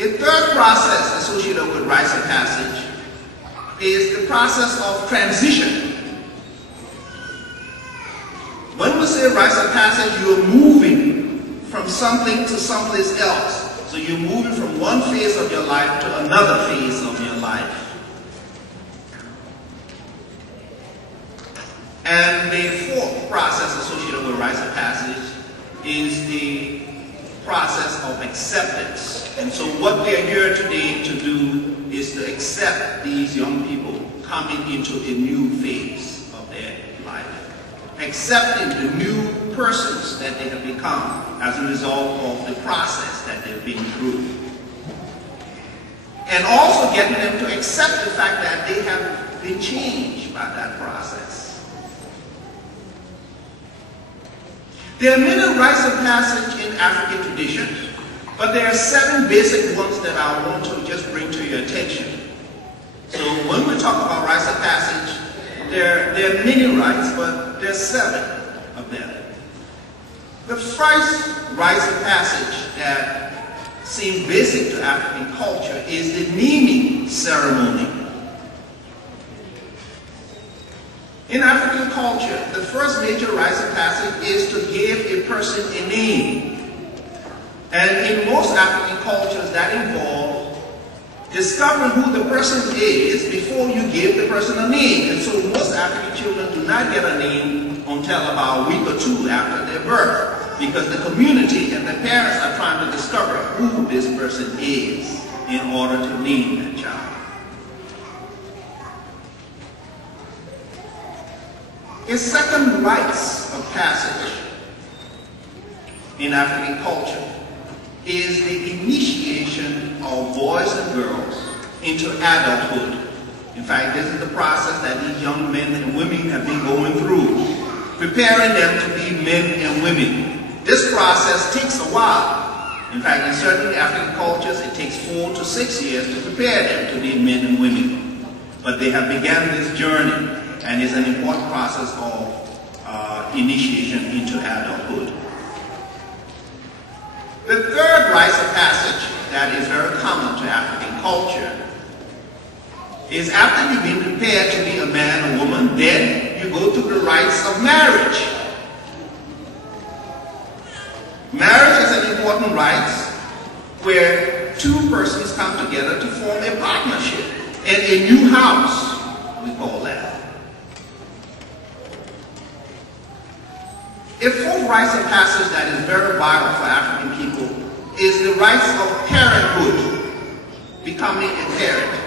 A third process associated with rites of passage is the process of transition. When we say rites of passage, you're moving from something to someplace else. So you're moving from one phase of your life to another phase of your life. And the fourth process associated with rites of passage is the process of acceptance. And so what we are here today to do is to accept these young people coming into a new phase of their life. Accepting the new persons that they have become as a result of the process that they've been through. And also getting them to accept the fact that they have been changed by that process. There are many rites of passage in African tradition, but there are 7 basic ones that I want to just bring to your attention. So when we talk about rites of passage, there are many rites, but there are 7 of them. The first rites of passage that seem basic to African culture is the naming ceremony. In African culture, the first major rites of passage is to give a person a name. And in most African cultures, that involves discovering who the person is before you give the person a name. And so most African children do not get a name until about a week or 2 after their birth, because the community and the parents are trying to discover who this person is in order to name that child. A second rites of passage in African culture is the initiation of boys and girls into adulthood. In fact, this is the process that these young men and women have been going through, preparing them to be men and women. This process takes a while. In fact, in certain African cultures, it takes 4 to 6 years to prepare them to be men and women. But they have begun this journey, and it's an important process of initiation into adulthood. The third rites of passage that is very common to African culture is after you've been prepared to be a man or woman, then you go through the rites of marriage. Marriage is an important rite where 2 persons come together to form a partnership and a new house, we call that. A fourth rite of passage that is very vital for African people is the rites of parenthood, becoming a parent.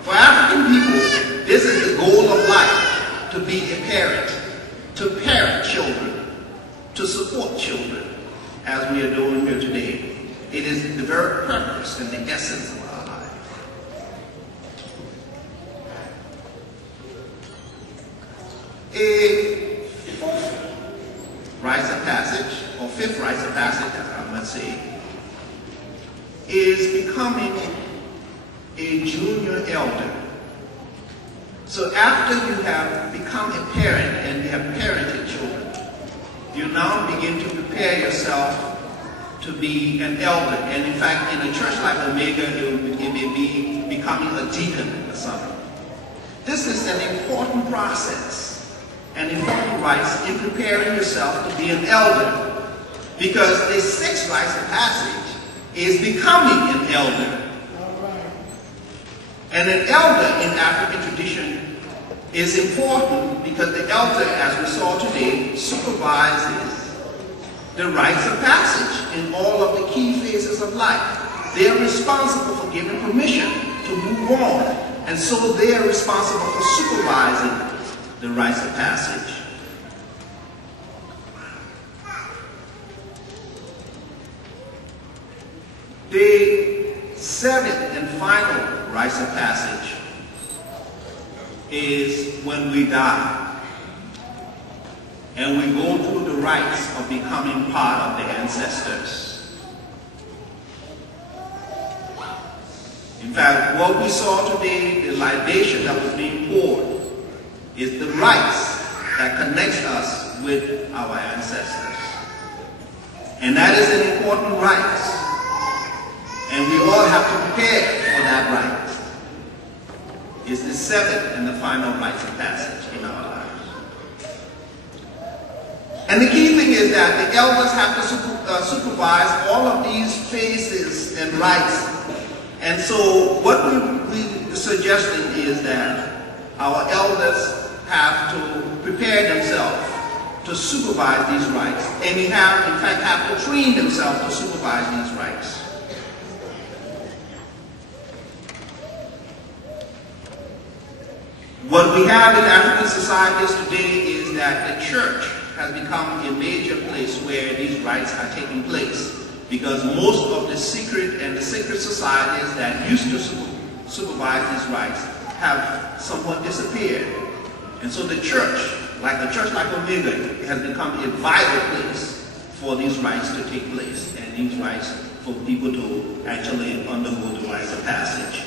For African people, this is the goal of life, to be a parent, to parent children, to support children, as we are doing here today. It is the very purpose and the essence of our life. A fourth rites of passage, or fifth rites of passage, as I must say, is becoming a junior elder. So after you have become a parent and you have parented children, you now begin to prepare yourself to be an elder. And in fact, in a church like Omega, it may be becoming a deacon or something. This is an important process, an important rite in preparing yourself to be an elder. Because the sixth rite of passage is becoming an elder. And an elder in African tradition is important because the elder, as we saw today, supervises the rites of passage in all of the key phases of life. They are responsible for giving permission to move on, and so they are responsible for supervising the rites of passage. The seventh and final rites of passage is when we die. And we go through the rites of becoming part of the ancestors. In fact, what we saw today, the libation that was being poured, is the rites that connects us with our ancestors. And that is an important rite. And we all have to prepare for that rite. It's the seventh and the final rites of passage in our lives. And the key thing is that the elders have to supervise all of these phases and rites. And so what we're suggesting is that our elders have to prepare themselves to supervise these rites. And we have, in fact, have to train themselves to supervise these rites. What we have in African societies today is that the church has become a major place where these rites are taking place, because most of the secret and the sacred societies that used to supervise these rites have somewhat disappeared. And so the church, like Omega, has become a vital place for these rites to take place, and these rites for people to actually undergo the rites of passage.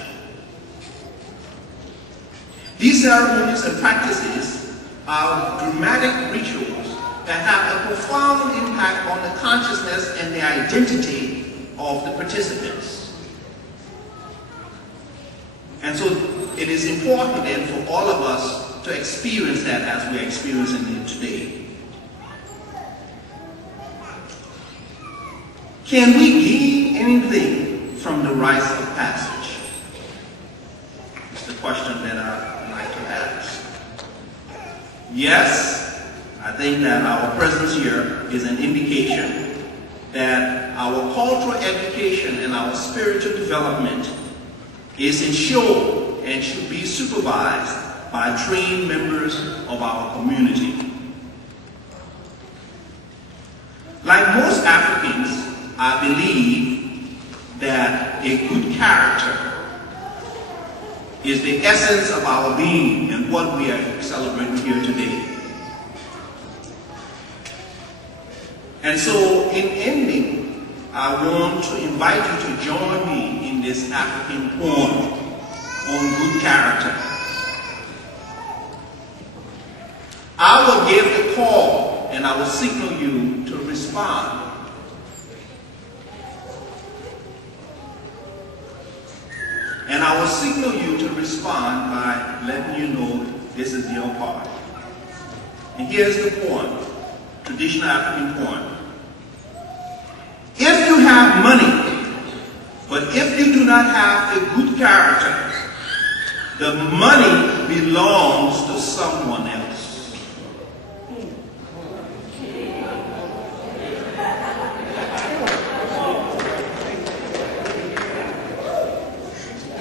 These ceremonies and practices are dramatic rituals that have a profound impact on the consciousness and the identity of the participants. And so it is important then for all of us to experience that as we're experiencing it today. Can we gain anything from the rites of passage? It's the question that I'd like to ask. Yes, I think that our presence here is an indication that our cultural education and our spiritual development is ensured and should be supervised by trained members of our community. Like most Africans, I believe that a good character is the essence of our being and what we are celebrating here today. And so, in ending, I want to invite you to join me in this African poem on good character. I will give the call and I will signal you to respond. And I will signal you to respond by letting you know this is your part. And here's the poem, traditional African poem. If you have money, but if you do not have a good character, the money belongs to someone else.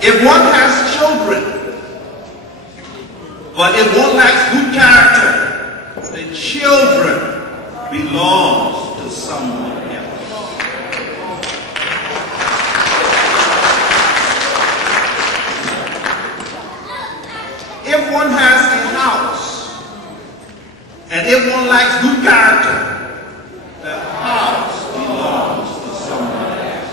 If one has children, but if one lacks good character, the children belongs to someone else. If one has a house, and if one lacks good character, the house belongs to someone else.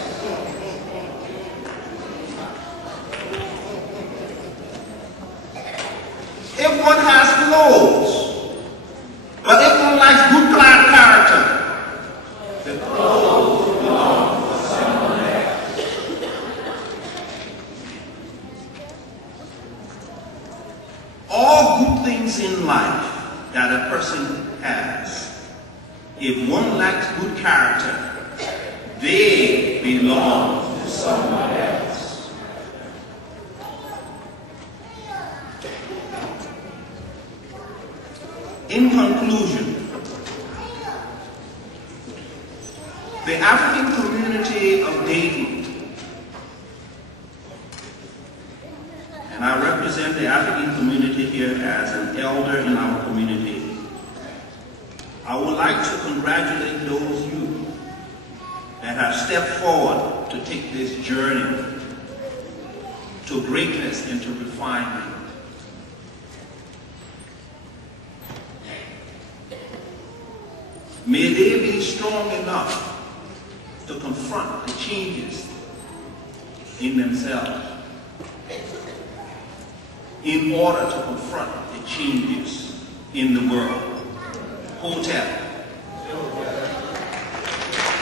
If one has clothes, but if one lacks good character, the clothes belong to someone else. All good things in life that a person has, if one lacks good character, they belong to someone else. In conclusion, the African community of Dayton, and I represent the African community here as an elder in our community, I would like to congratulate those youth that have stepped forward to take this journey to greatness and to refinement. May they be strong enough to confront the changes in themselves in order to confront the changes in the world. Hotel.